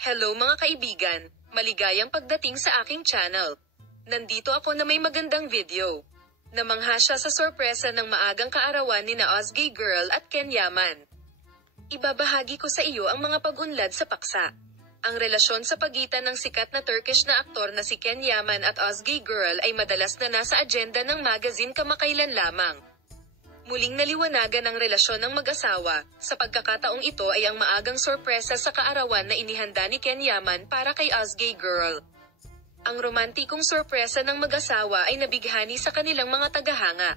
Hello mga kaibigan, maligayang pagdating sa aking channel. Nandito ako na may magandang video. Namangha siya sa sorpresa ng maagang kaarawan ni na Ozgay Girl at Ken Yaman. Ibabahagi ko sa iyo ang mga pag-unlad sa paksa. Ang relasyon sa pagitan ng sikat na Turkish na aktor na si Ken Yaman at Ozgay Girl ay madalas na nasa agenda ng magazine kamakailan lamang. Muling naliwanagan ang relasyon ng mag-asawa, sa pagkakataong ito ay ang maagang sorpresa sa kaarawan na inihanda ni Ken Yaman para kay Ozgay Girl. Ang romantikong sorpresa ng mag-asawa ay nabighani sa kanilang mga tagahanga.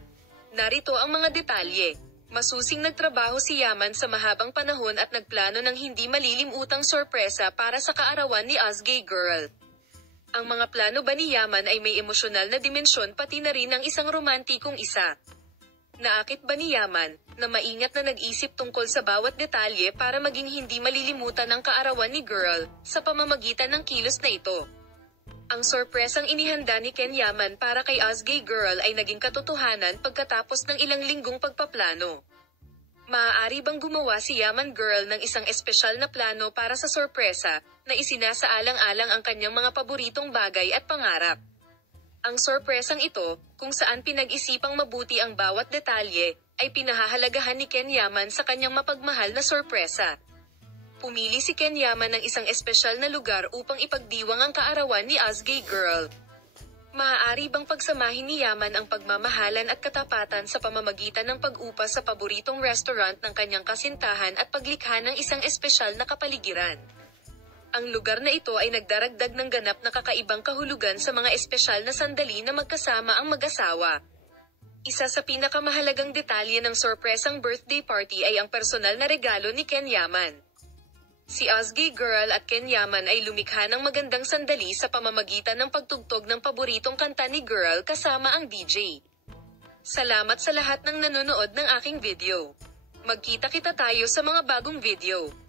Narito ang mga detalye. Masusing nagtrabaho si Yaman sa mahabang panahon at nagplano ng hindi malilimutang sorpresa para sa kaarawan ni Ozgay Girl. Ang mga plano ba ni Yaman ay may emosyonal na dimensyon pati na rin ang isang romantikong isa. Naakit ba ni Yaman, na maingat na nag-isip tungkol sa bawat detalye para maging hindi malilimutan ang kaarawan ni Girl, sa pamamagitan ng kilos na ito? Ang sorpresang inihanda ni Ken Yaman para kay Ozgay Girl ay naging katotohanan pagkatapos ng ilang linggong pagpaplano. Maaari bang gumawa si Yaman Girl ng isang espesyal na plano para sa sorpresa, na isinasaalang-alang ang kanyang mga paboritong bagay at pangarap? Ang sorpresang ito, kung saan pinag-isipang mabuti ang bawat detalye, ay pinahahalagahan ni Ken Yaman sa kanyang mapagmahal na sorpresa. Pumili si Ken Yaman ng isang espesyal na lugar upang ipagdiwang ang kaarawan ni Ozgay Girl. Maaari bang pagsamahin ni Yaman ang pagmamahalan at katapatan sa pamamagitan ng pag-upa sa paboritong restaurant ng kanyang kasintahan at paglikha ng isang espesyal na kapaligiran? Ang lugar na ito ay nagdaragdag ng ganap na kakaibang kahulugan sa mga espesyal na sandali na magkasama ang mag-asawa. Isa sa pinakamahalagang detalye ng sorpresang birthday party ay ang personal na regalo ni Ken Yaman. Si Ozgay Girl at Ken Yaman ay lumikha ng magandang sandali sa pamamagitan ng pagtugtog ng paboritong kanta ni Girl kasama ang DJ. Salamat sa lahat ng nanonood ng aking video. Magkita-kita tayo sa mga bagong video.